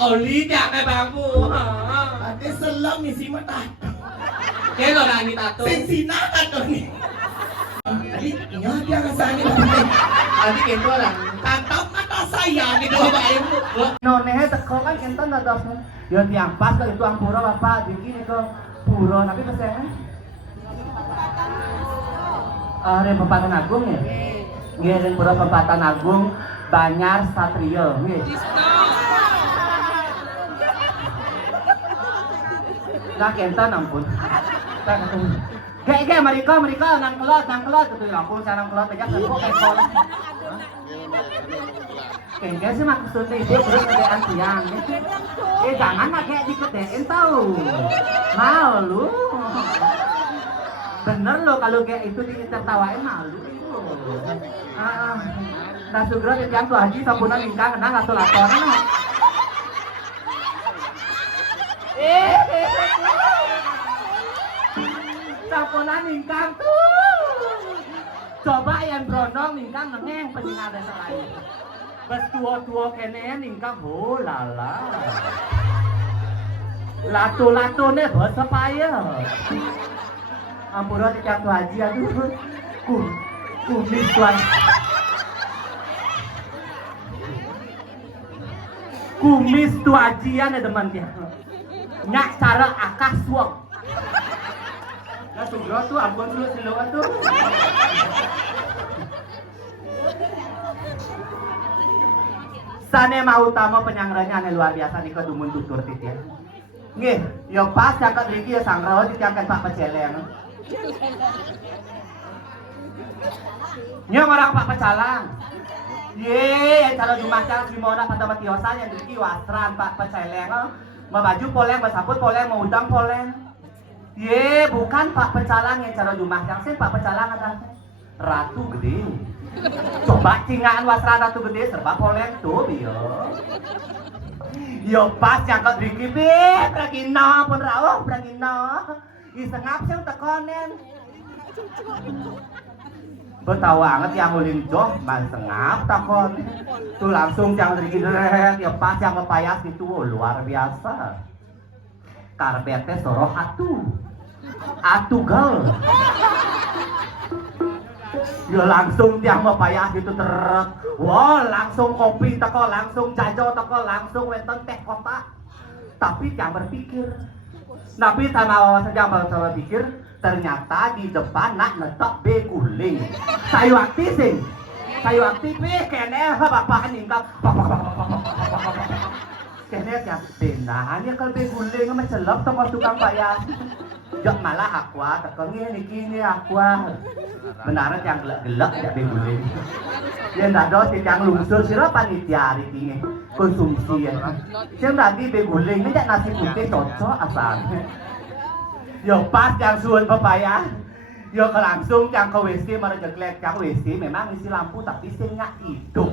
oli tiang kay bangku. Ate selam ni si mata. Kelo na ni tato. Sensina to ni. Adi nya dia kasani. Adi kento lang. Tatap mata saya gitu bae. Noneh teko kan enten dados. Ya tiang pas kok itu ang pura Bapak diki niku pura tapi pesene. Are Pepatan Agung ya? Nggih, ring pura Pepatan Agung Banyar Satrio nggih. Lah kenten ampun. Kayak mereka nang kelot gitu ya ampun sareng kelot aja kok kayak kolot. Kayaknya sih maksudnya itu terus kedean tiang. Jangan nak kayak dikedein tau. Malu. Bener loh kalau kayak itu ditertawain malu itu. Nah segera tiang tuh haji sapunan ingkang kena lato-latoran. Sapunan ingkang tuh. Coba yang brondong ingkang nengeng peninggal desa lain. Bes tua-tua kene ingkang oh lala. Lato-latone basa paya. Ampura tiang tuh haji aduh. Kumis tuan. Kumis tuh hajian ya teman dia. Nyak cara akah suang. Nah sugro tuh ampun dulu siluan tuh. Sane mau utama penyangranya ane luar biasa nih kedumun tutur titia. Nggih, yo pas cakap lagi ya sangrawa ditiangkan Pak Peceleng. Nyong orang Pak Pecalang. Ye, cara Jumacang Simona pada matiosan yang diki wasran Pak Peceleng. Mau baju poleng, mau sabut poleng, mau udang poleng. Ye, bukan Pak Pecalang yang cara Jumacang sih Pak Pecalang ada Ratu Gede. Coba cingaan wasran Ratu Gede serba poleng tuh bio. Yo pas jangkot Riki beb, pragino pun rawuh pragino. Isengap sing tekonen. Betawa banget yang ulin joh, mas sengap takon. Tuh langsung yang Riki deret, yo pas yang kepayas itu luar biasa. Karbetnya soroh atu gel. Ya langsung tiang mepayah gitu teret. Wah langsung kopi teko, langsung jajo teko, langsung wenten teh kotak. Tapi tiang berpikir. Tapi sama saja berpikir, ternyata di depan nak ngetok be guling. Sayu aktif sing. Sayu aktif kene bapak ningkap. Kene tiang benar ya kalau be guling mencelop toko tukang payah. Jok malah aqua, tekongnya niki aqua. Benaran yang gelak-gelak tidak beguling. Yang tak ada yang lungsur sira panitia hari ini konsumsi ya. Yang tadi beguling ini tak nasi putih cocok asal. Yo pas yang suun pepaya. Yo langsung yang ke WC merejeglek yang WC memang isi lampu tapi singak hidup.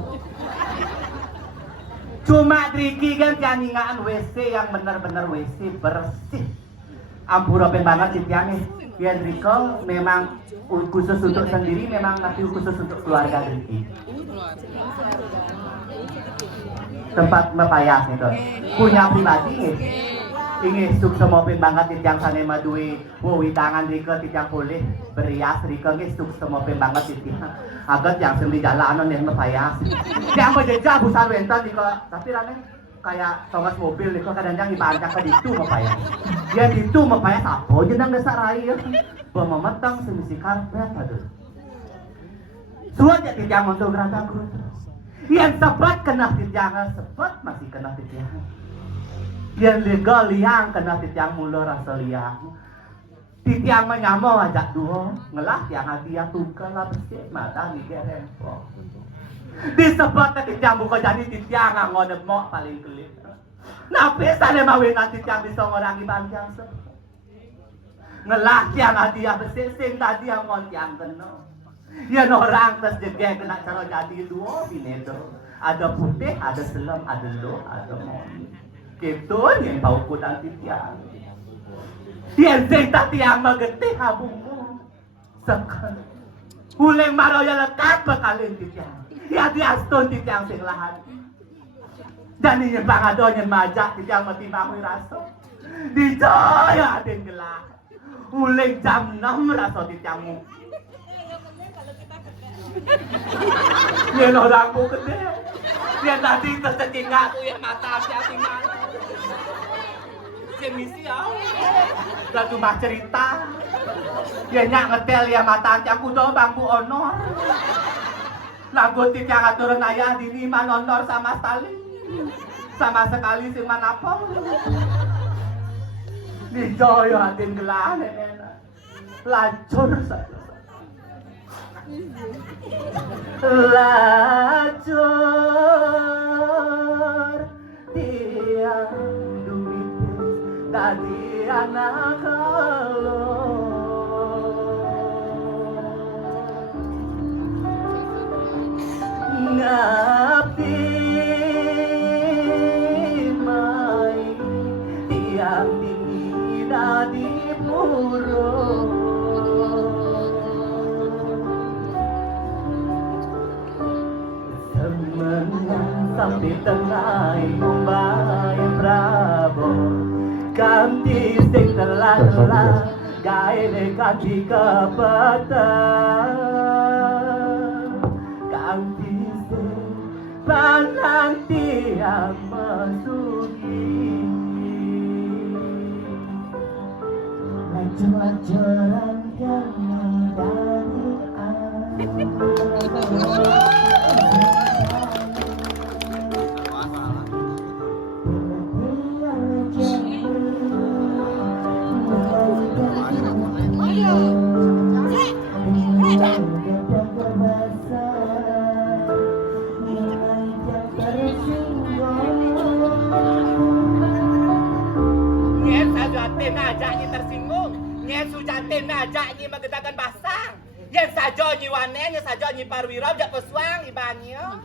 Cuma Riki kan yang ingaan WC yang benar-benar WC bersih. Ampura banget sitiannya. Ya Riko memang khusus untuk sendiri, memang nanti khusus untuk keluarga Riki. Tempat mepayas itu. Punya pribadi nih. Ini suk semopin banget yang sana madui. Witangan Riko yang boleh berias Riko ini suk semopin banget itu. Agat yang sendiri jalanan yang mepayas. Yang berjejak busan wentan Riko. Tapi rame kayak tongas mobil Riko kadang-kadang dipancak ke itu mepayas. Ya itu mepayas apa aja nang dasar raya. Pememetang semisi karpet aduh. Suat ya tijang untuk gerata gerut. Yang sepat kena tijang, sepat masih kena tijang. Yang legal liang kena tijang mula rasa liang. Tijang menyamo ajak dua, ngelah yang hati ya tukar lah bersih mata mikir rempok. Disebut tijang buka jadi tijang ngodep mok paling kelip. Napi sana mawin nanti tijang bisa ngorangi panjang sepat. Ngelah yang hadiah bersising tadi yang mau yang kena. Ya orang terus juga kena cara jadi dua binedo. Ada putih, ada selam, ada lo, ada moni. Gitu yang bau kudang titiang. Yang sing tadi yang mengerti habungmu. Sekarang huleng maroya lekat bekalin titiang. Ya diastun titiang sing lahan. Dan ini pangadonyan majak di yang mati bangun raso. Di jaya aden gelap. Uling jam 6 raso di jamu. Yan orang ko gede. Yan tadi terceking aku ya mata siya tinggal. Si misi aku. Dan cuma cerita. Yan nyak ngetel ya mata aku do bangku honor. Lagu yang aturan ayah dini manonor sama sekali si manapong. Di joyo atin gelah nenek. Lacur saja. Lacur tiang duit tadi anak lo. Ngabdi mai tiang dini dadi puro semenang sampai tengah Mumbai Bravo kanti sing telah gaile kanti kepetang kanti pananti yang masuki lacur-lacuran kami dari Najaknya tersinggung, nyen sujatin najaknya magedagan basang, yen sajo nyi wanen, yen sajo nyi parwiro, jak pesuang ibanyo.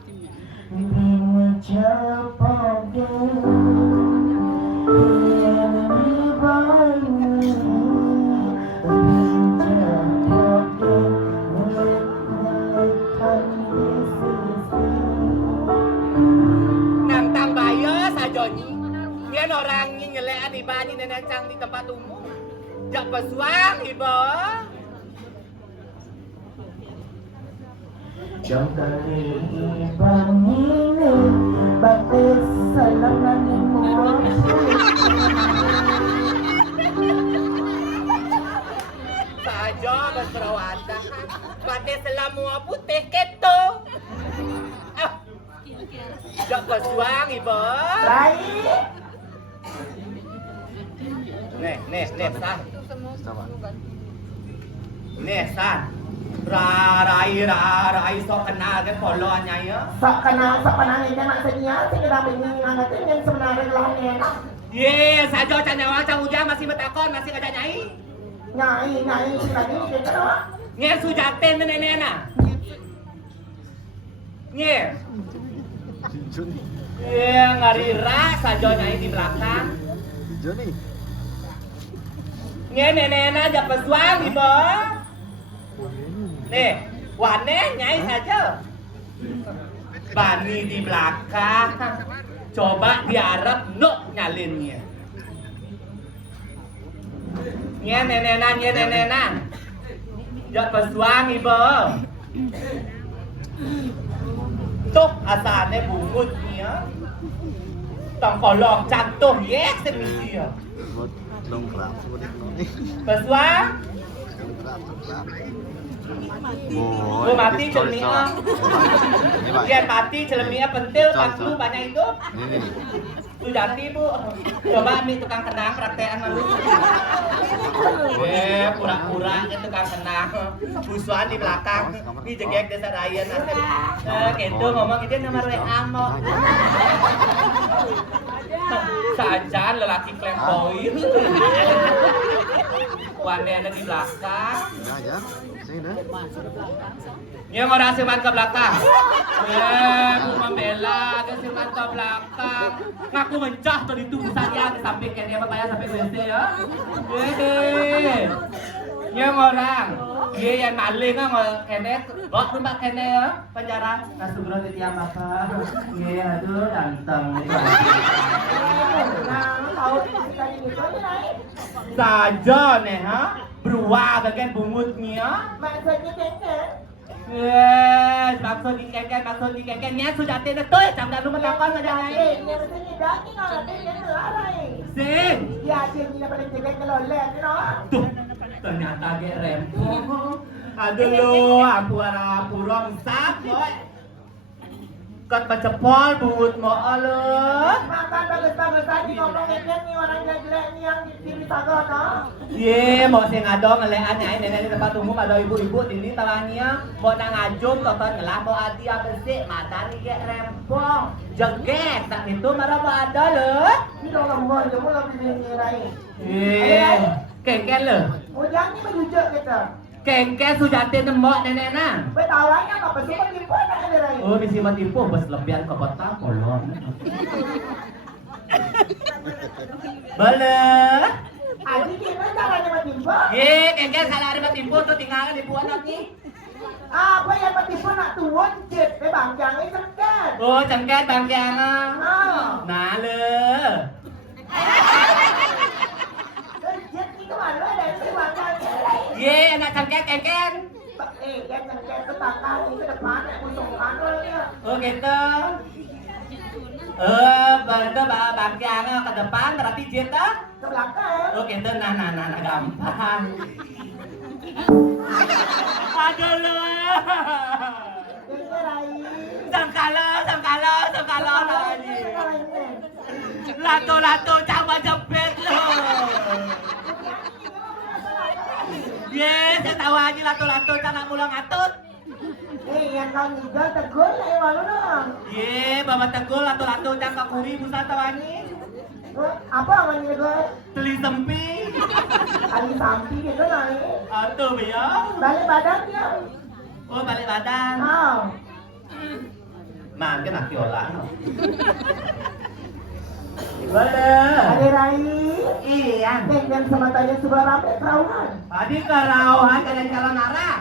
Nantang bayo sajo nyi. Yan orang nyelean ibani nenecang di tempat umum. Jak pesuang ibu. Jam tadi ibani ne batis salangan mo. Sajo berperawatan. Batis selamu putih keto. Jak pesuang ibu. Baik. Nih, San. Nih, San. Rarai sok kenal kan kolonnya ya. Sok kenal ini maksudnya sih kita bingung ngatin yang sebenarnya lahnya. Ye, sajo canyawa cang ujang masih betakon, masih ngajak nyai. Nyai si tadi dia kedua. Nye sujaten nenek-nenek. Nye. Ye, ngarira sajo nyai di belakang. Joni. Nghe nè aja pesuang ibu. Nih, wane nyai saja. Bani di belakang. Coba diarep nuk nyalinnya. Nghe nena. Jak pesuang ibu. Tuh asalnya bungutnya. Tong kolong cantuh yek semisi ya. Dongkrak seperti ini. Pesuang. Dongkrak. Gue mati celemia. Dia mati celemia pentil waktu banyak itu. Ini. Sujati bu. Coba ambil tukang kenang praktekan lalu. Pura-pura ke tukang kenang. Busuan di belakang. Di jegek desa raya nasib. Kento ngomong itu nomor WA mo. Sajan lelaki klemboy. Wane ada di belakang. Ya. Sini dah. Yang orang siman ke belakang. Aku membela ke siman ke belakang. Ngaku mencah tuh di tubuh saya sampai kayak dia bayar sampai WC ya. Yang orang. Dia yang maling kan kene, bawa rumah kene ya, penjara. Nasugro di tiang bapak. Iya, aduh, ganteng. Saja nih, ha? Beruang kan bungutnya. Maksudnya kengken? Yes, maksud di kengkennya sudah tidak tuh, jangan lupa takon saja lain. Ini maksudnya daging orang kengken itu apa ini? Sing. Ya, sini paling jelek kalau lihat, you know? Tuh, ternyata ge rempong. Aduh lo, aku arah purong sap, boy. Kat macepol but mo alo. Makan bagus-bagus tadi ngomong kengken nih orang jelek nih yang di Sago, no? Ye, mau sing ado ngelean nyai nenek di tempat umum ada ibu-ibu ini tawanya mau nang ngajum tonton ngelah mau adi apa sih matani ge rempong. Jegek tak itu marah mau ada lo. Ini orang mau jemu lagi nyirai. Ye, kengken lo. Ujang ini menujuk gitu. Kengken sujati nembok nenek nang. Betawanya apa sih penipu nak nyirai? Oh, bisa matipu bos lebihan ke kota kolon. Boleh. Adi gimana caranya menipu? Ye, kengken salah hari matipu tuh tinggal di buat lagi. Apa yang menipu nak tuan jet? Bang jangan cengket. Oh, cengket bang jangan. Nah le. Jet itu mana ada sih bang jangan? Ye, anak cengket kengken. Yang cengket tetangga ini ke depan yang musuhan ya. Oh gitu. Bantu bang jangan ke depan berarti jet dah. Ke belakang. Oh gitu, nah gampang. Aduh lo. Sangkalo tadi. Lato coba jepit lo. Yes, saya tahu aja lato jangan mulang atut. Yang kau juga tegur lah yang malu dong. Ye, bawa tegul lato jangan kuri busa tawani. Apa namanya gue? Teli sempi. Ali sampi gitu naik. Atuh ya. Balik badannya. Oh, balik badan. Oh. Makan aki olah. Boleh. Ada Rai. Iya. Dengan sematanya sebuah rame perawan. Tadi kerauhan kalian calon arah.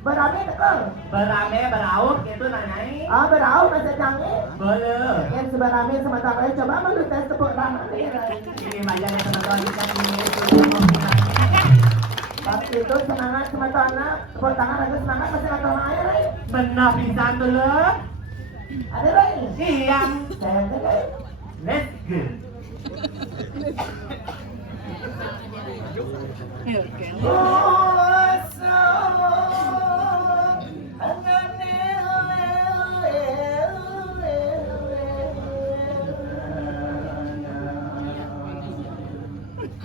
Berame tekor. Berame beraut gitu nanyai. Ah berau masa canggih. Boleh. Yang sebuah rame sematanya coba malu tes tepuk tangan. Ini bayarnya teman-teman kita ini. Pas itu semangat sematanya tepuk tangan lagi semangat masih nonton air Rai. Benar pisan dulu. Ada Rai. Siang. Saya Rai. Let's go.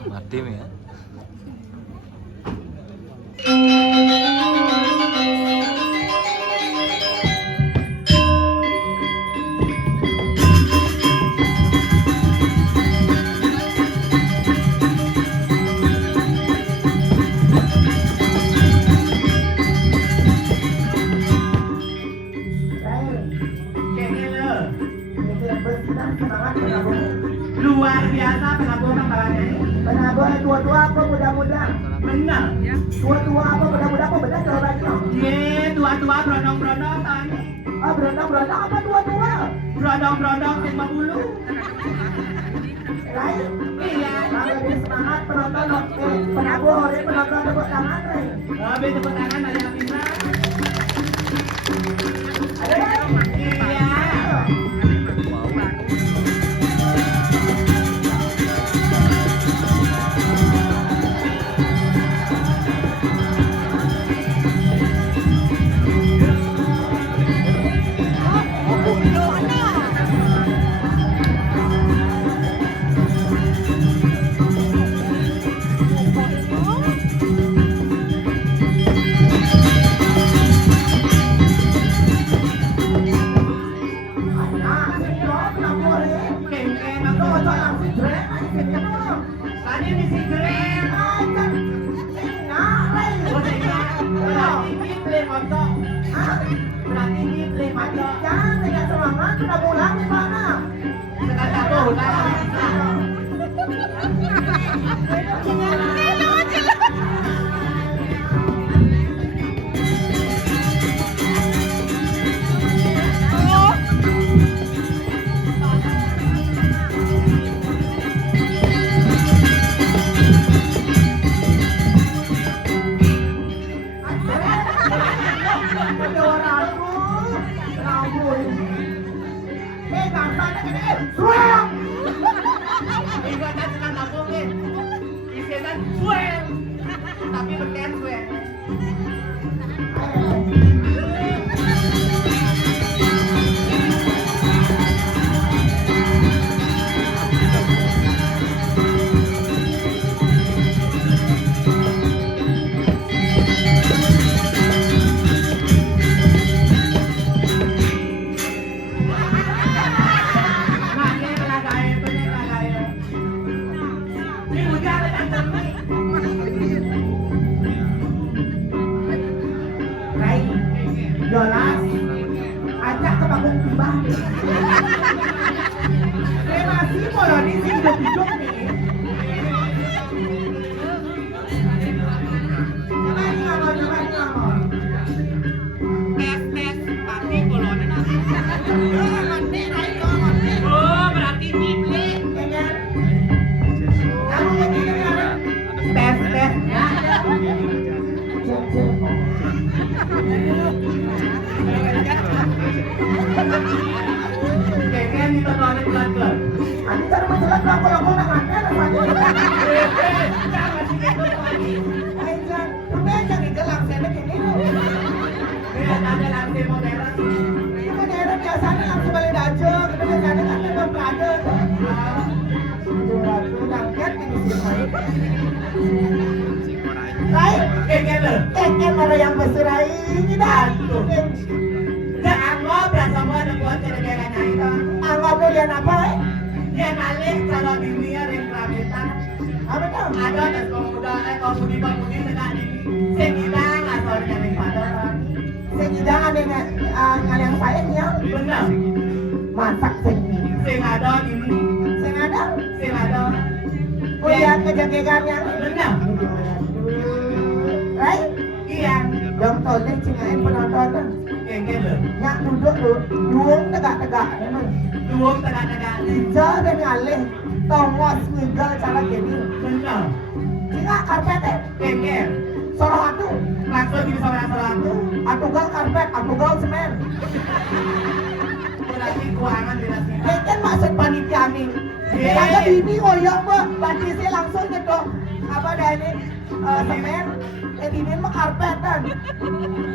Mati ya. Luar biasa pengakuan kepalanya ini. Penabur tua-tua apa muda-muda? Benar. Tua-tua apa muda-muda apa benar jawabannya? Ye, tua-tua berondong-berondong tadi. Ah berondong-berondong apa tua-tua? Berondong-berondong sing bulu. Lain? Iya. Kalau dia semangat penonton penabur penonton tepuk tangan Rai. Habis tepuk tangan banyak pisan. Ada Rai? Iya. Tadi di sigreng. Berarti kita motor. Berarti kita motor. Jangan tidak semangat sudah pulang di mana? Sekarang aku udah. Rai, Yolas, ajak ke Bagong Tiba. Masih kalau ini sih hidup-hidup nih. Coba ngomong. Tes pasti kolonnya nah. Ngerti, Rai, ngerti. Oh, berarti nyipli. Ya kan? Kamu ngerti kan? Tes ya. Kayaknya di tontonan pelan-pelan. Ani cara menjelat lapo-lapo nak ada rasanya. Aijan, jangan digelang saya begini. Ada lantai modern. Itu daerah biasanya langsung balik dajo, kita biasanya kan memang berada. Nangkat ini sih. Rai, keken mana yang berserai ini dah. Jangan ngobrol sama ada buat cara-cara itu. Anggap lihat apa? Dia nalik kalau dunia reklamita. Apa tuh? Ada dan kamu di bangunin dengan ini. Sekitar atau dengan pada Sengidang ada yang saya nih ya. benar. Masak sengi. Sing ada ini. Sing ada? Sing ada. Oh ya kejagegannya. Benar. Rai, Iya. yang tolong cengain penonton. Kayaknya loh. Nyak duduk lu, duung tegak-tegak memang. Tuang tengah-tengah. Ija dan ngalih, tongos ngigal cara gini. Benar. Singa karpet Kayaknya. soroh atu, Langsung di sama satu. atugal karpet, atugal semen. Berarti keuangan tidak sih. Keken maksud panitia nih. Kagak ini ngoyong bu, bandisnya langsung gitu. Apa dah ini semen, ini mah karpet kan.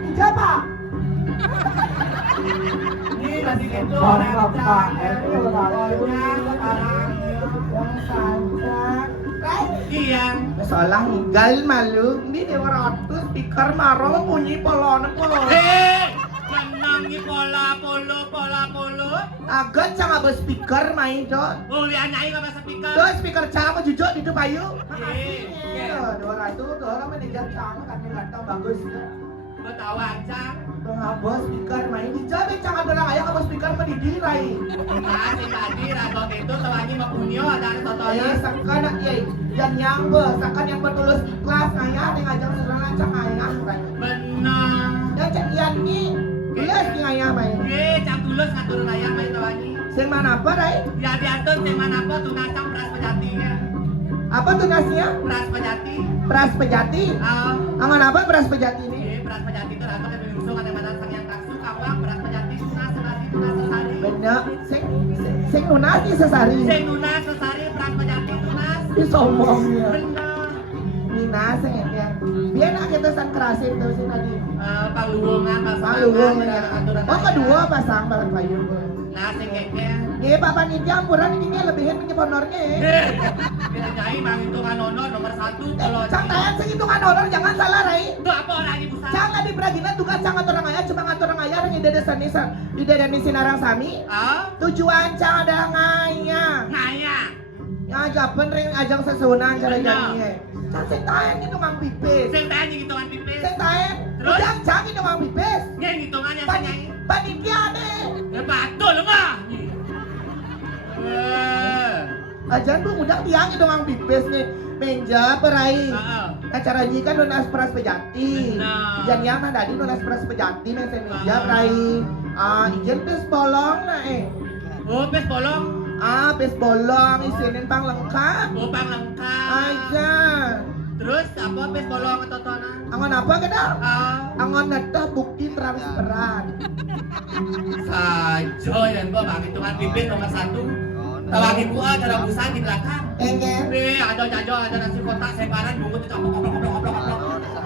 Ija pak. Ini masih gitu. Orang Rancang. orang Pokoknya sekarang. yang sangat. Rai. Iya. Masalah ninggal malu, ini dewa ratu speaker marong bunyi polon polo. Hei, menang di pola polo. Agak canggah berspeaker main dot. Oh, lihat nyai nggak bahasa speaker. Dot speaker canggah jujur di payu. Iya. Dewa ratu, orang manajer canggah kan yang datang bagus. Gue tahu ancang. Tengah bos speaker main di jabe canggah orang ayah kamu speaker mendidirai. Nah, si tadi ragot itu tewangi mau punyo ada Ayah totonya. sakan yang sakan yang bertulus ikhlas ayah yang ngajak saudara lancang ayah kan. Benar. Dan cekian ini, tulis di ayah main. Cak tulus ngatur ayam main tewangi. Sing mana apa, Rai? Ya diatur sing mana apa tunasang beras pejatinya. Apa tunasnya? Beras pejati. Beras pejati. Angan apa beras pejati ini? Beras pejati itu ragot yang diusung ada mana sang yang taksu kawang beras pejati tunas sesari. Bener, sing lunas di sesari. Sing tunas sesari beras pejati tunas. Di sombong ya. Benar. Nina sing ya. Biar nak kita san kerasin tuh sing tadi. Pangluwungan Palung ya. Oh kedua pasang barang kayu. Nah sing keke. Iya Pak Panitia ampuran ini lebihin punya honornya. Kita nyai mang hitungan honor nomor 1 kalau Cang tayan sing hitungan honor jangan salah Rai. itu apa orang ibu saya? Jangan di Bragina tugas cangat orang ayah cuma ngatur orang ayah yang di desa Sinarang Sami. Tujuan cang adalah ngayah. Ngaya. Ya japen ring ajang sesunan cara jadinya. Cang sing tayan gitu mang pipis. Sing tanya hitungan pipis. Sing tayan. Terus? Udang cang gitu mang pipis. Nyai hitungan yang saya nyai. Panitia deh. Ya betul mah. Ajan bu udang tiang itu mang pipis nih. Menja perai. Acara ini kan lunas peras pejati. Benar. Jan yang tadi lunas peras pejati meja perai. Ijen pes bolong nah Oh, pes bolong. pes bolong isinin pang lengkap. Oh, pang lengkap. Aja. Terus apa pes bolong totonan? Angon apa kada? Ah, Angon neta bukti transferan. sajo yan gua bang hitungan pipis nomor 1. Tawagin gua ada rebusan di belakang. Engen. Ada nasi kotak separan bungkus itu koplok.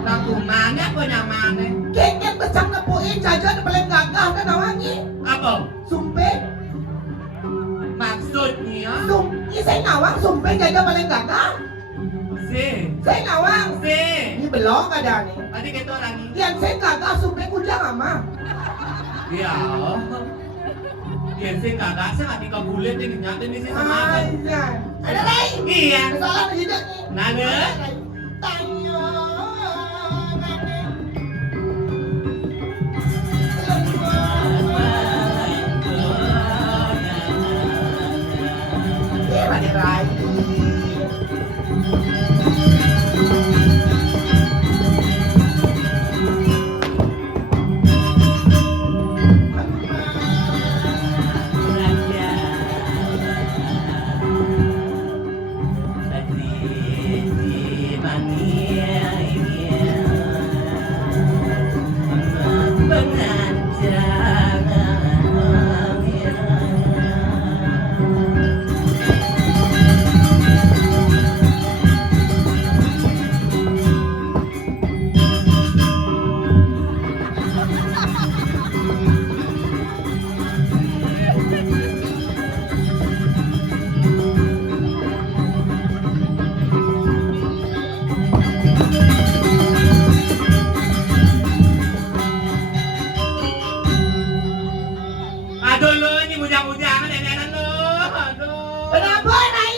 Nah, kumanya gua nyaman. Keken besang nepuin jajan paling gagah dan awangi. Apa? Sumpe. Maksudnya Saya ngawang sumpe jajan paling gagah. si Saya ngawang. Ini belum ada nih. tadi gitu lagi. Yang saya gagah sumpe kujang ama. Ya. Biasa kagak sih hati kau kulit jadi nyata di sini sama aku. Ada Ray. Iya. Salah hidup nih. Naga. Tanya. Ada Ray. Aduh lu ini bujang-bujangan nenek lu. Aduh. Kenapa Ray?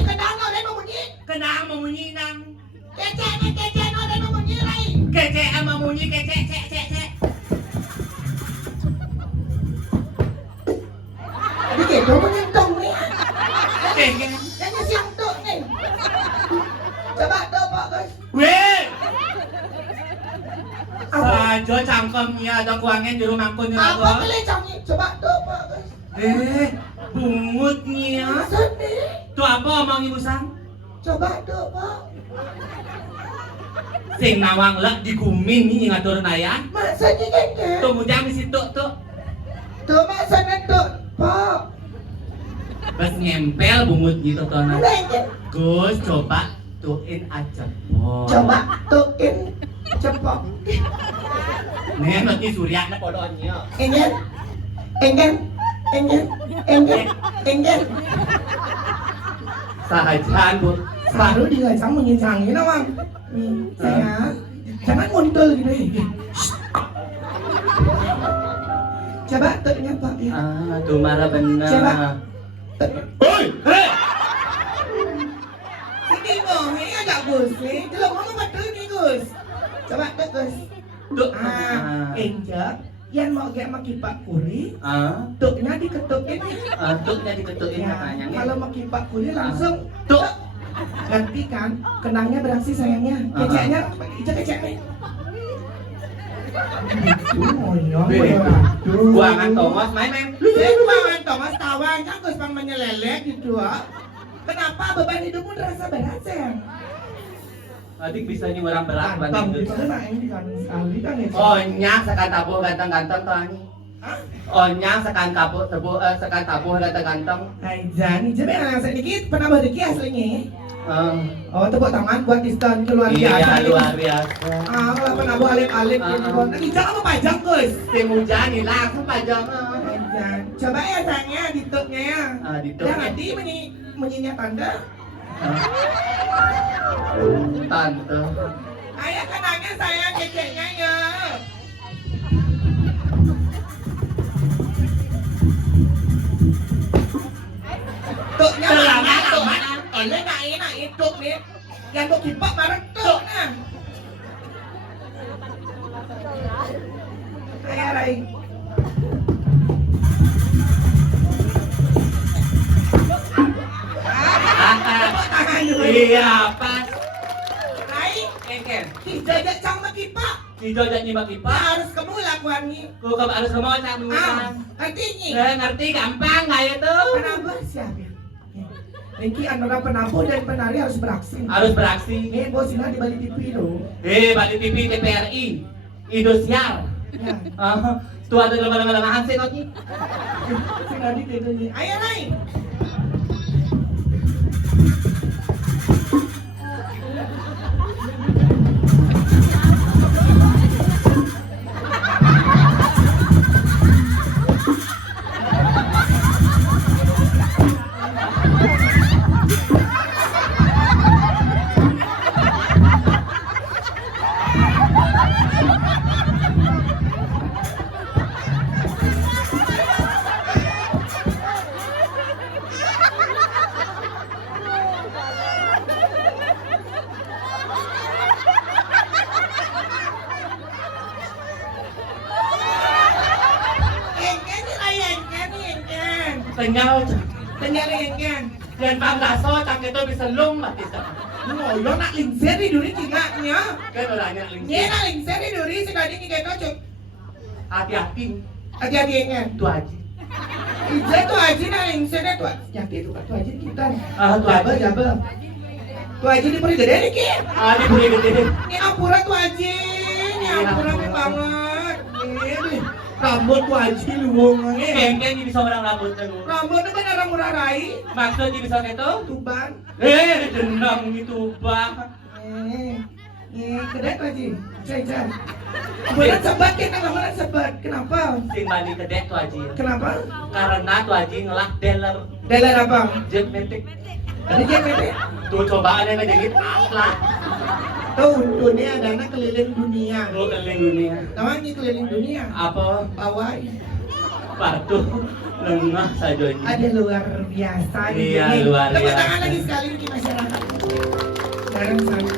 Kenang lo dan memunyi. Kenang memunyi nang. Kece lo dan memunyi Ray. Kece sama munyi kece cek. Jadi gitu menyentuh nih. Kece. Yang siang tuh nih. Coba tuh Pak guys. Weh. Saja cangkemnya ada kuangnya di rumahku nih Apa aku. pilih canggih? Coba tuh Pak guys. Bungutnya. Sedih. Tuh apa omong ibu sang? Coba tuh Pak. Sing nawang lek dikumin ini ngatur naya. Masa gini? Tuh bujang di situ tuh. Tuh masa nentuk Pak. Bas ngempel bungut gitu tuh. Ada ini. Gus coba tuin aja. Coba tuin cepok. Nih nanti surya na podonya. Ingin. Sahajan bu. Baru dia sang menyincangin awang. Saya jangan monitor gitu ya. Coba tunya Pak ya. Ah, tuh marah benar. Coba. Hoi, hei. Sini mau, ini agak Gus nih. Belum mau betul nih Gus. Coba tuh Gus. Tuh. Injak. Yang mau kayak maki Pak Kuri, Ah, tuknya diketukin nih. tuh jadi ketuin Ya, katanya. kalau maki Pak Kuri langsung Tuh. Ngerti kan? Kenangnya beraksi sayangnya. Keceknya, Ica kecek nih. Buangan Thomas main. Buangan Thomas tawanya Gus pang menyelelek gitu ah. Kenapa beban hidupmu terasa berat sayang? Adik bisa nih orang berat Ganteng banget. gitu kan ini kan sekali kan ya. Onya sekan tabuh ganteng-ganteng tuh ani. Hah? Onya sekan tabuh ganteng-ganteng. Hai Jan, jadi anak sedikit pernah berdeki aslinya. Ah, Oh tepuk tangan buat Kristen keluar iya biasa. luar biasa. Ah kalau pernah buat alif-alif gitu. Nanti jangan apa pajang Gus. Tim hujan nih langsung pajang. Jan, coba ya sayangnya dituknya ya. Ah, gitu. Udah ngerti menyinya tanda? Tante. Ayah kenangnya saya keceknya ya. Tuknya mana tuh? Oleh naik tuk nih. Yang tuk kipak marah tuk nah. Ayah Rai. Tangan dulu. Iya pas. Rai, Eken. dijajak sama kipak. Hijau jadi bagi pak. Harus kamu lakukan nih. Ku harus ngomong sama Ah, mengulang. artinya. Ngerti gampang nggak ya tuh? Penambah siapa? Niki antara penampung dan penari harus beraksi. Harus beraksi. Bos ini di Bali TV loh. Balik TV TPRI, Indosiar. Ya, Tuh ada lemah-lemahan sih kok. si Nadi gitu nih. Ayo Rai. Kenyal. Kenyal ingin. Dan panggaso cang itu bisa lung mati sa. Ngoyo nak lingser di duri cingaknya. Kan orangnya Nye lingsi. nak lingser di duri sekali ini kayak kocok. Hati-hati. Hati-hati ingin. Tu aji. Ija tuh aja nak lingsernya tuh. Yang itu kan tuh aja kita. Ah, tu aji. Jabel. Tuh aja di peri gede nih ki. Ah, di boleh gede. Ini ampura tuh aja. Ini ampura banget. Ini rambut tuh aja luwungnya. Kengkeng di bisa orang rambut lu. Rambutnya kan orang murah rai. Maksud di bisa itu? Tuban. Dendang itu bang. Kedai tuh aja. Cai. Bulan sebat kan bulan sebat. Kenapa? Sing balik ke dek tu aji. Kenapa? Karena tu aji ngelak dealer Dalam apa? jet metik. Ada dia mete. Tuh cobaan yang ngejengit lah. Tuh dunia dana keliling dunia. Lu keliling dunia. Namanya keliling dunia. Apa? Pawai. Patuh lengah saja ini. Ada luar biasa. Iya, Nih, luar tepuk biasa. tangan lagi sekali di masyarakat. Bareng sama.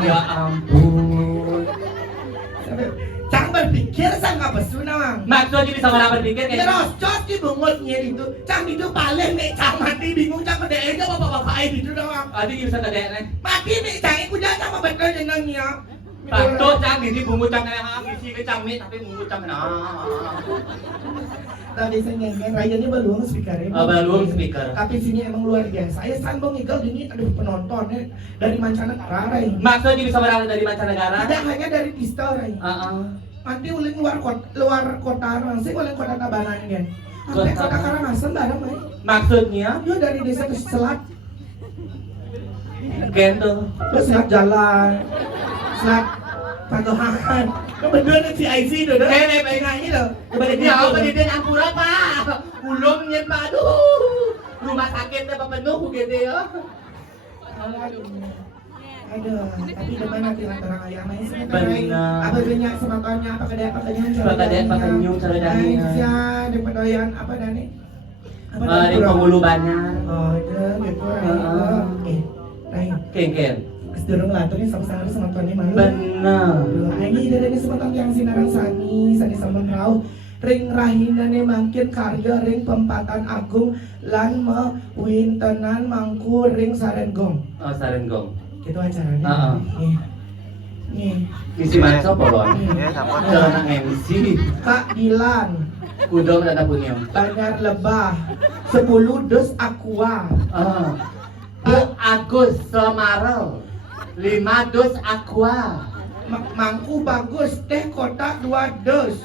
Ya ampun. Cang berpikir sang apa sunawang. Maksud jadi sama orang berpikir kayak Terus jos di bungutnya itu. Cang itu paling nih cang mati bingung cang kedai aja bapak-bapak itu doang. Adi bisa ke dek nih. Mati nih cang aku jangan sama betul jenengnya. Patuh cang ini bumbu cang kayak isi ke cang mie tapi bumbu cang nah. Tadi saya nyanyian raya ini belum speakernya. Belum speaker. Tapi sini emang luar biasa. Saya sambung igel gini aduh penontonnya dari mancanegara Ray. Maksud jadi sama orang dari mancanegara? Tidak hanya dari Tista Ray. Nanti uling luar kota langsung uling kota Tabanan kan. Sampai kota Karangasem bareng Ray. Maksudnya? Yo dari desa ke selat. Gitu. Terus selat jalan. Selat Pagohan. Kebetulan si IC itu dah. Pengen nyanyi loh. Ya, apa dia nyampur apa? Ulungnya pak, aduh. Rumah sakitnya apa penuh gitu ya. Aduh, tapi di mana tilang terang ayam main sebentar. Benar. Apa banyak semakannya, apa kedai Apa kedai, apa kenyung, cara daninya. Aisyah, di pedoyan apa dani? Di penghulu banyak. Oh, itu gitu. Rai. Ken. Sedurung laturnya sama-sama semakannya malu. Benar. Ini dari semakan yang sinaran sani sampun rauh. Ring rahinane mangkin karya ring pempatan agung lan mewintenan mangku ring sarenggong. Oh, Sarenggong. Itu acaranya. Nih. Isi macam polon. Iya, sama. Jangan MC. Kak Dilan, Udang ada punya. Banyak Lebah, 10 dus aqua. Bu Agus Semarel 5 dus aqua. Mangku bagus teh kotak 2 dus.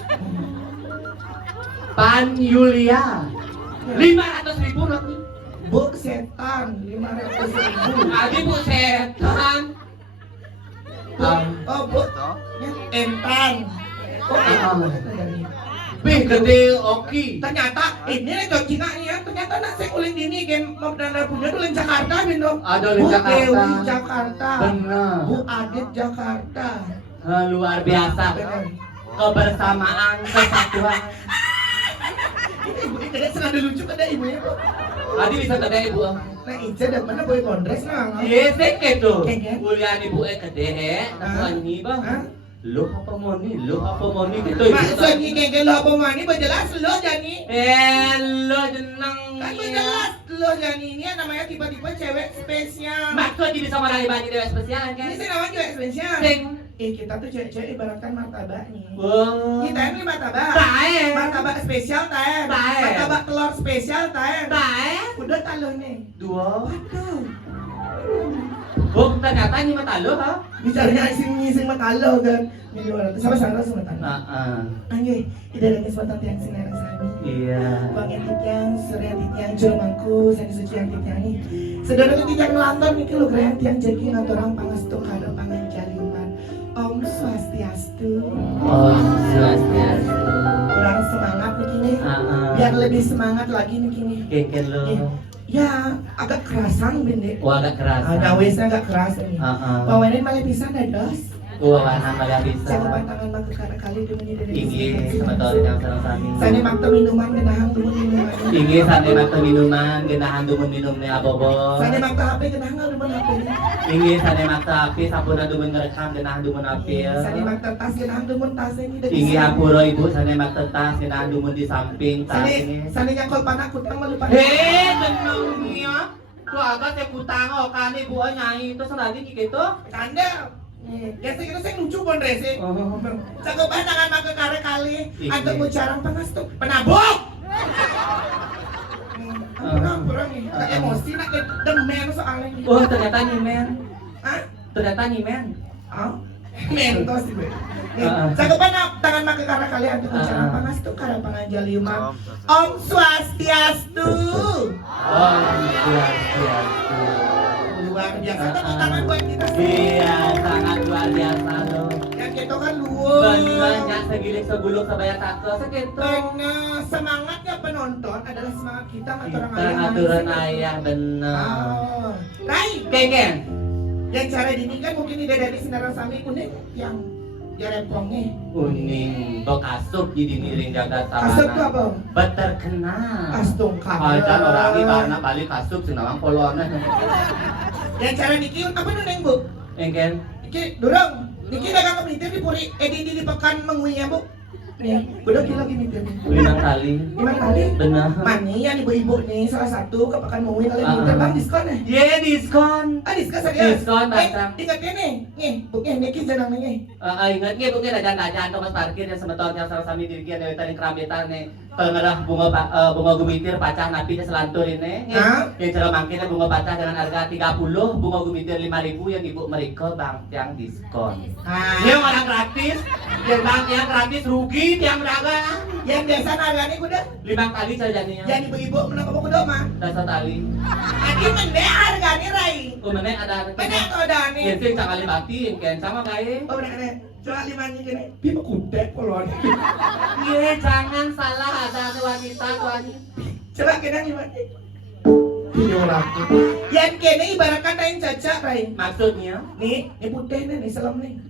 Pan Yulia 500.000 nanti. Bu setan 500.000. Adi bu setan. Oh bu, entan. Bih gede oki. Ternyata ini nih cocingannya. Ternyata nak saya uling ini game Magdana punya tuh di Jakarta Bindo. Ada di Bu Jakarta. Dewi Jakarta. Benar. Bu Adit Jakarta. Luar biasa. Kebersamaan, kesatuan. Ibu ini kadang sengaja lucu kada ibunya bu. Adi bisa gede ibu. Nah Ica dan mana boy kondres lah. Iya sih gitu. Kayaknya. Kuliah ibu gede. Aku ani bang. Hah? Lo apa moni gitu. Maksudnya kayak lo apa mani berjelas lo Jani. Lo jeneng. Kan berjelas lo Jani ini namanya tiba-tiba cewek spesial. Maksud jadi sama orang ibadah dewa spesial kan? Ini sih namanya cewek spesial. Sing. Kita tuh cewek-cewek ibaratkan martabaknya. Wow. Kita ini martabak. Tae. Martabak spesial tae. Tae. Martabak telur spesial tae. Tae. Udah talo nih. Dua. Waduh. Oh ternyata ini mata lo ha? Bicaranya sing matalo kan. Miliaran. Sama-sama sama matalo. Anjay, ida lagi sebatang tiang sinarang sami. Iya. Bang Titiang, Surya Titiang, Jurumangku, Sani Suci yang Titiang ini. Saudara Titiang Lantor nih kalau keren tiang jagi ngaturang pangestu kado pangan jaliman. Om Swastiastu. Swastiastu. Kurang semangat nih kini. Biar lebih semangat lagi nih kini. Keken lo. Ya, agak kerasan bende. Wah agak keras. Nah, wesnya agak keras nih. Pawenin malah bisa dados. Kuwawanan malah bisa. Saya pantangan mah kekara kali dengan ini dari Tinggi sama tori yang sarang sami. Saya makta minuman genahang dumun minuman. Tinggi sana makta minuman genahan dumun minumnya abobo. Saya makta HP genahang dumun HP. Tinggi sana makta api sampuna dumun ngerekam genahan dumun api. Saya makta tas genahang dumun tas ini dari. Tinggi hapuro ibu sana makta tas genahan dumun di samping tas ini. Sana nyangkol panak kutang malupan. Hei, tenangnya. Tuh agak saya kutang oh kan ibu nyanyi itu sengaja gitu. Canda. Biasa kita saya lucu pun rese. Cakep pantangan mah kekara kali. Atau mau jarang panas tuh. Penabuk. Kurang nih. Emosi nak demen soalnya. Oh ternyata nyimen. Hah? Ternyata nyimen. Ah? Mentos sih, Be. Cakep tangan mah kekara kali atau mau jarang panas tuh karena pangajali mah. Om Swastiastu. Oh iya. Luar biasa tepuk tangan buat kita Iya, sangat luar biasa loh. yang kita kan luar Banyak segilik segulung sebaya tako segitu. karena semangatnya penonton adalah semangat kita ngaturang Kita ngaturan ayah bener. Rai, Keken. yang cara dini kan mungkin tidak dari sinaran sami kuning yang jarempongnya Kuning, bok asup jadi miring jagat sama. Asup tuh apa? Beterkenal. Astung Ajan orangnya karena balik asup senawang polona. yang cara niki apa nuneng bu? Keken. Niki dorong niki dagang kemitir di puri di pekan menguinya bu nih bener lagi mitir 5 kali. 5 kali Benar. Mani yang ibu-ibu nih salah satu ke pekan menguin kali mitir bang diskon ya? Ye diskon. Diskon serius? Diskon bacang. Ingatnya nih, buknya niki janang nih. Ingat nggih buknya dajan-dajan Thomas parkir yang semeton yang sareng sami dirigian dari tadi kerambetan nih. Pengerah bunga gumitir pacah napi selantur ini. Yang cara mangkirnya bunga pacah dengan harga 30, bunga gumitir 5.000 yang ibu mereka bang yang diskon. Yang orang gratis, yang bang yang gratis rugi tiang berapa? Yang biasa harganya kuda 5 kali saja nih. yang ibu-ibu menang apa kuda mah? Dasar tali. Adi mende harganya Rai. Umene ada. Mende atau ada nih? Yang sing cakali bati yang ken sama kae. Oh benar coba 5 nya gini. Bima kudek polon. Ye jangan salah ada wanita tuan. Coba kena 5 nya. Video laku. Yang kene ibaratkan lain caca Rai. Maksudnya? Nih putih nih selam nih.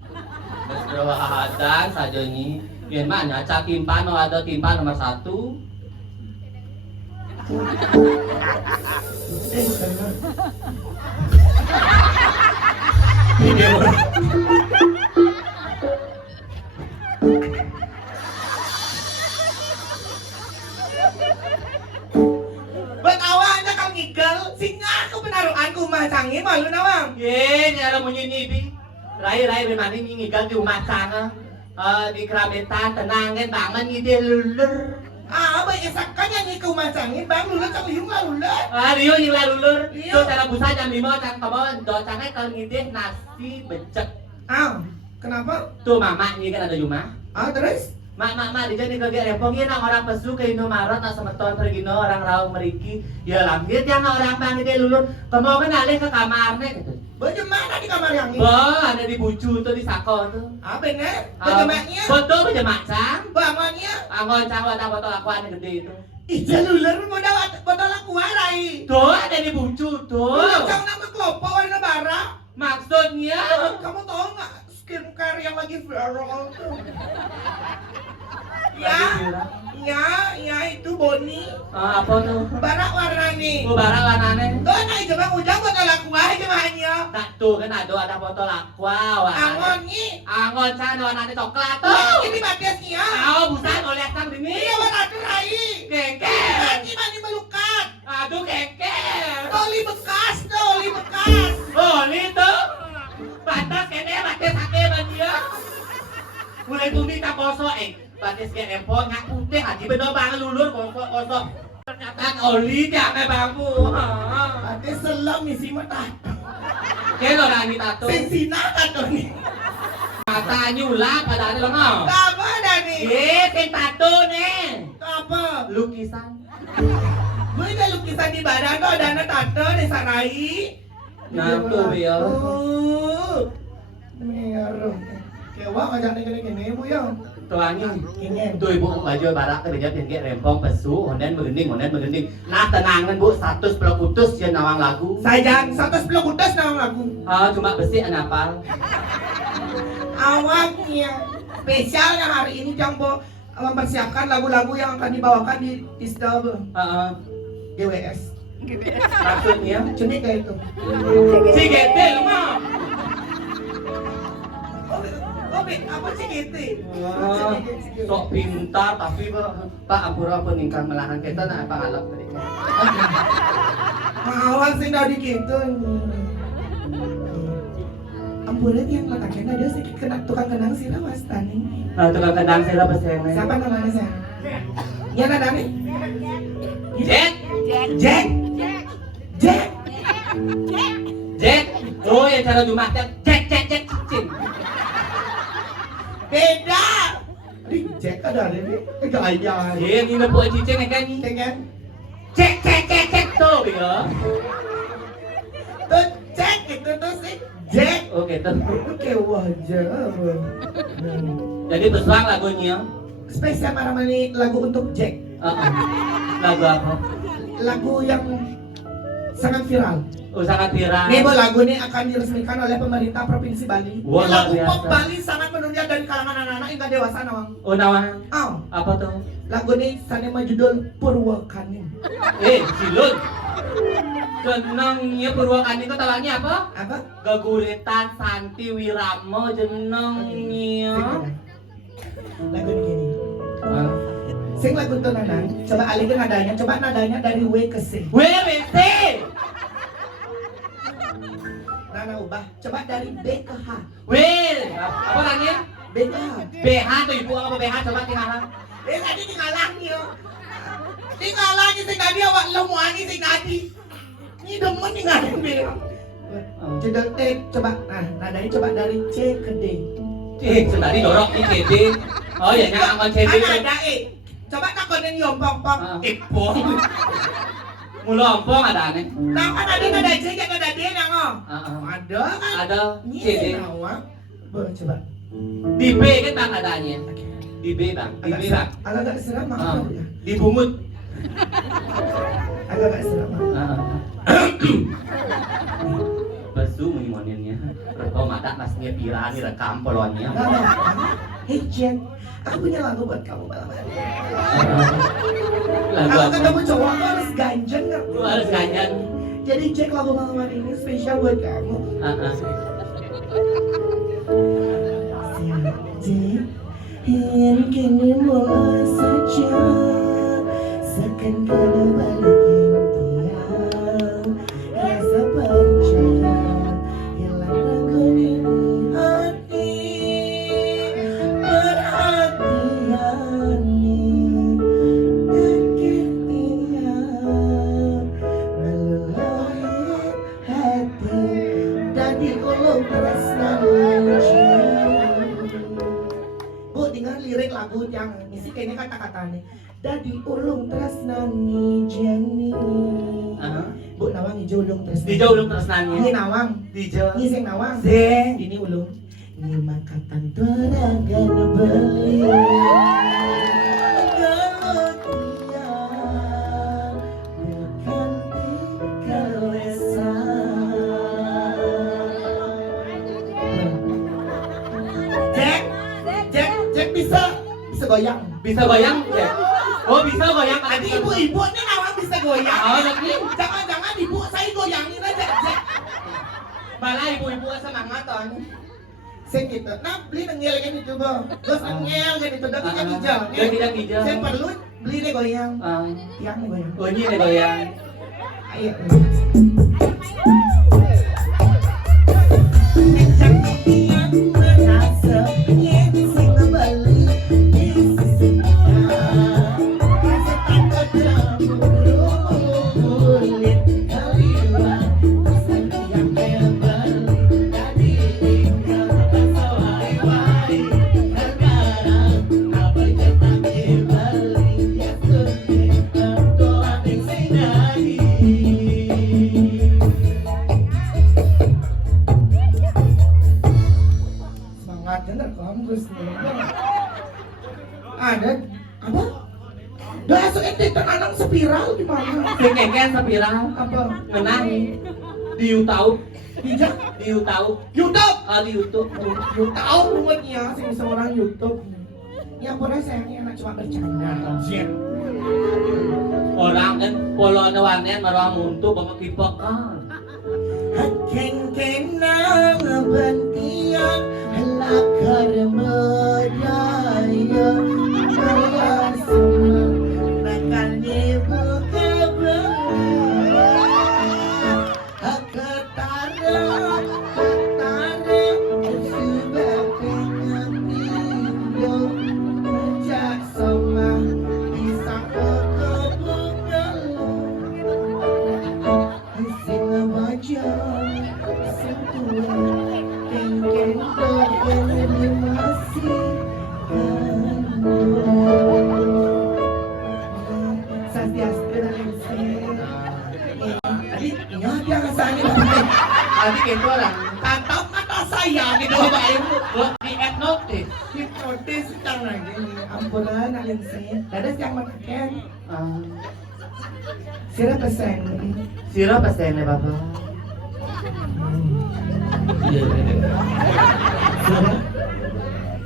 Berwahadan saja ini. Yang mana cak timpan ada timpan nomor 1. Video. Betawanya kang ngigel, singa aku penaruhan kumah canggih malu nawang. Ye nyara menyinibi. Rai memang ini ngigal di rumah sana. Di kerabetan tenang kan bangun ngide lulur. Ah, ba isakan yang ngike kumah canggih bang lulur cang liung lah lulur. Rio yang lulur. Iya. Itu cara busa jam 5 cang kebon. Do cangnya kalau ngide nasi becek. Ah, kenapa? Tuh mama ini kan ada rumah. Ah terus? Mak di jadi kerja repongin orang pesu ke Indomaret nah semeton pergi no orang raung meriki ya langit yang orang panggil dia lulur kamu kan alih ke kamarnya gitu. Bagaimana di kamar yang ini? Bah ada di bucu tuh di sako tuh. Ah bener? Bagaimana? Betul bejamak cang. Bangunnya? Angon cang wadah botol aqua yang gede itu. Ija lulur botol aku warai. Tuh ada di bucu tuh. Lulur cang nama kelopo warna bara. Maksudnya Kamu tahu nggak skincare yang lagi viral tuh? Ya itu Boni. apa tuh? Barak warna nih. Barang warnanya. Tuh naik coba ujang botol aku aja mahanya. Nah tuh kan ada botol aqua warnanya. Angon nih. Angon cang warnanya coklat Tuh tuh. ini batasnya. Tahu busan oleh sang ini. Iya warna tuh Rai. Keker. Mani melukat. Aduh keker. Oli bekas tuh, oli bekas. Oh itu. Batas kene batas sakit dia. Mulai bumi tak kosong batas kene empon ngak putih haji bener bang lulur kosong. Ternyata oli jangan bangku. Batas selam isi mata. Kelo nani tato. Sensinakan tuh nih. Mata nyulap pada ada lemah. Apa dah nih? Sing tato nih. Apa? Lukisan. Gue ada lukisan di badan tuh ada anak tato di Sarai. Nah tuh ya. Merah. Kewa ngajak gini bu ya. Tuangin. Ingin. Tuh ibu baju barak kerja tinggi rempong pesu, honden merending. Nah tenangan bu, status pelok putus ya nawang lagu. Sayang, 110 kudas nawang lagu. Cuma besi anapal. Awalnya spesialnya hari ini Jambo mempersiapkan lagu-lagu yang akan dibawakan di Tisdal GWS. Maksudnya? Cumi kayak itu. Si Gete mah. Apa sih gitu? Sok pintar tapi Pak Ampura peningkat melahan kita nah apa ngalap tadi. Awal sih dari gitu. Ampura yang letaknya dia sih kena tukang kenang sih lawas tani. Nah, tukang kendang saya dapat saya. Siapa namanya saya? Ya nada nih. Jack. Jack. Jack. Jack. Oh, yang cara Jumatnya Jack cicing. Beda. Di Jack ada ini. Gaya. Iya, ini na po cicing kan ni. Dengan Cek tuh, ya. tuh Jack itu tuh sih Jack. Oh, gitu. Oke wajah. Jadi bersuang lagunya. Spesial Maramani lagu untuk Jack. Lagu apa? Lagu yang sangat viral. Oh, sangat viral. Nih, Bu, lagu ini akan diresmikan oleh pemerintah Provinsi Bali. Wah, Lagu luar pop biasa. Bali sangat mendunia dari kalangan anak-anak hingga dewasa nawang. Oh, nawan. Oh, Apa tuh? lagu ini sanema judul Purwakani. Silun. Jenengnya Purwakani itu tawanya apa? Apa? Geguritan Santi Wiramo jenengnya. Lagu ini gini. Sing lagu itu nanang, coba alihkan nadanya, coba nadanya dari W ke C. WWC. Nana ubah, coba dari B ke H. Will. Apa namanya? B ke H. BH tuh ibu apa BH coba tinggalan. Tadi tinggal lagi yo. Tinggal lagi sing tadi awak lemuangi sing tadi. Ini demen tinggalin bilang. Judul T, coba, nah nadanya coba dari C ke D. Tadi dorong di CD. Oh ya, yang angkon CD. Ada E. Coba takonin yompong-pong. Ipong. Mulompong ada aneh. Nah kan ada C, ada D nang. Ada kan? Ada Ini CD. nawang. Coba. Di B kan bang adanya. Di B bang. Di B bang. Agak seram maaf ya. Di Bungut. Agak seram. Besu mengimonnya. Rekam ada nasnya pirani rekam polonnya. Hey Jack, aku punya lagu buat kamu malam hari. Lagu Kalau apa? ketemu cowok aku harus ganjen nggak? Lu harus ganyan. Jadi Jack lagu malam hari ini spesial buat kamu. Jack, ingin kini mulai saja. Seakan kena balik impian. Rasa percaya hilang ragu di hati. Perhatian ini terketian meluluhi hati dan diulung tresnan Bu, tinggal lirik lagu yang misi kayaknya kata-katanya Dadi ulung tresnani Jenny. Bu nawang hijau ulung tresnani. Di jauh belum tresnanya. Ini nawang. Di jauh. Ini sing nawang. Sing. Ini ulung. Ini makatan toragan beli. Jack bisa goyang. Bisa goyang? Ya. Oh bisa goyang. Tadi ibu-ibu ini nawang bisa goyang. Oh, tapi Jangan-jangan ibu saya goyangin aja. Jack. malah ibu-ibu semangat ton. Sing gitu. Nah, beli nenggel kan itu, Bo. Terus nenggel kan itu, tapi kan hijau. Dia tidak hijau. Saya perlu beli deh goyang. Tiang nih goyang. Oh ini deh goyang. Ayo. Kencang tiang merasa ingin sing kembali di sisi kita. Rasa takut berumulit kali dua. Rasa tiang kembali dari tinggal rasa wai-wai. Sekarang apa cetak kembali ya sudah berdoa di sini. Semangat bener kampus nih. Ada apa? Dah so ente anak spiral gimana? Sing keken sepiral Apa? menang. Di YouTube. Hijau. Di YouTube. YouTube. Di YouTube. You tahu rumahnya sih seorang YouTube. Yang pernah sayangnya anak cuma bercanda. Anjir. Orang kan polo na warnet marang untuk bang kipakan. Akan kenang bantian halakar medaya belasma bakal dibuka ketara sebab pengepindo pecah sama bisa kebungal sing baca sing tua kengkeng terkena masih Sastiastra Tadi dia rasanya Adi kento lang. tatap mata saya gitu Bapak Ibu. Di hypnotis. Hipnotis sekarang lagi. Ampunan Alexis. Dadas yang makan. Sira pesen. Sira pesen ya Bapak.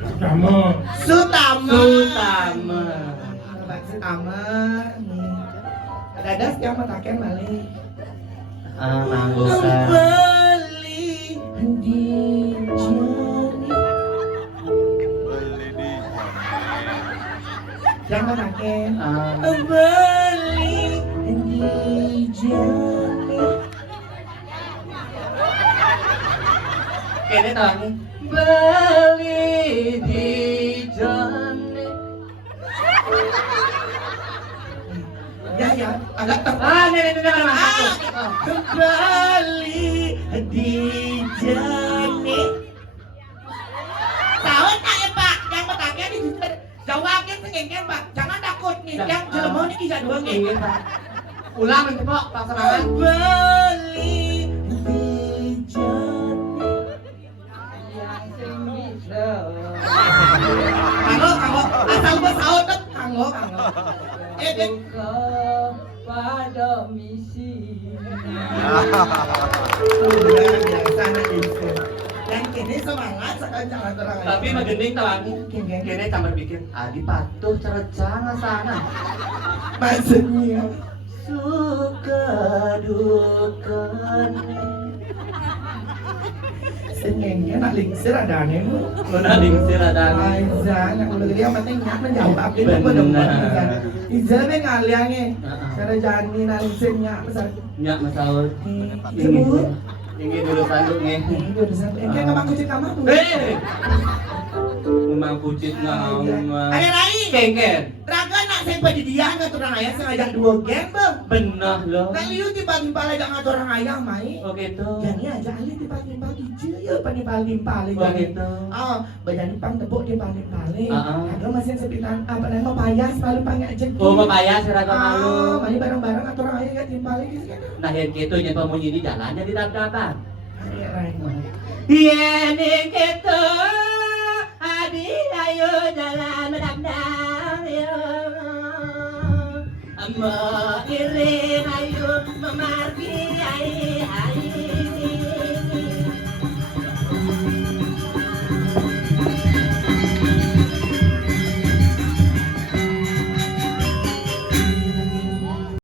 Sutama. Sutama. Bapak Sutama. Dadas yang makan balik. Manggukan. Kembali di jani. Yang makan. Kembali di jani. Kene tawang ni. Bali di jane. Ya, agak Nene na naman ako. Kembali di jani. Tahu tak ya Pak? Yang bertanya di situ jawabnya sengengnya Pak. Jangan takut nih. Yang jelema ini bisa doang nih. Ingin Pak. Ulang nanti po, pelaksanaan. Kembali di jani. Kanggo, asal gua saut tuh kanggo. Dek. Pada misi Biasa anak itu. Dan kini semangat sekarang jangan terang. Tapi magending tawang ni. Kene cambar bikin. Adi patuh cerejang sana. Maksudnya Suka duka sengengnya nak lingsir ada aneh lu. Mana lingsir ada. Aizan yang udah gede yang penting nyak menjawab gitu gue demen kan. Izan be ngaliange. Cara jani nak lingsir nyak besar. Nyak masalah. Sebut. Ingin dulu sanduk nih. Ini udah besar. Kayak nggak kucing kamar tuh. Memang kucit ngama. Ayo Rai. Kengken. Raga nak sampai di dia nggak turang ayah sengaja 2 game bang. Benar loh. Nah liu tiba-tiba lagi nggak turang ayah mai. Oh gitu. Jadi aja ali tiba-tiba hijau ya panipal-timpal Oh gitu. Badan pang tepuk timpal-timpal. Ah. Ada masih sepitan apa namanya payas paling panggil aja. Oh mapaya siraga malu. Mali barang-barang atau orang ayah nggak timpal gitu kan. Nah yang gitu yang pemunyi di jalannya di dapat. Iya Rai. Yeni gitu. Adi ayo jalan medang yo. Amma iring ayo memargi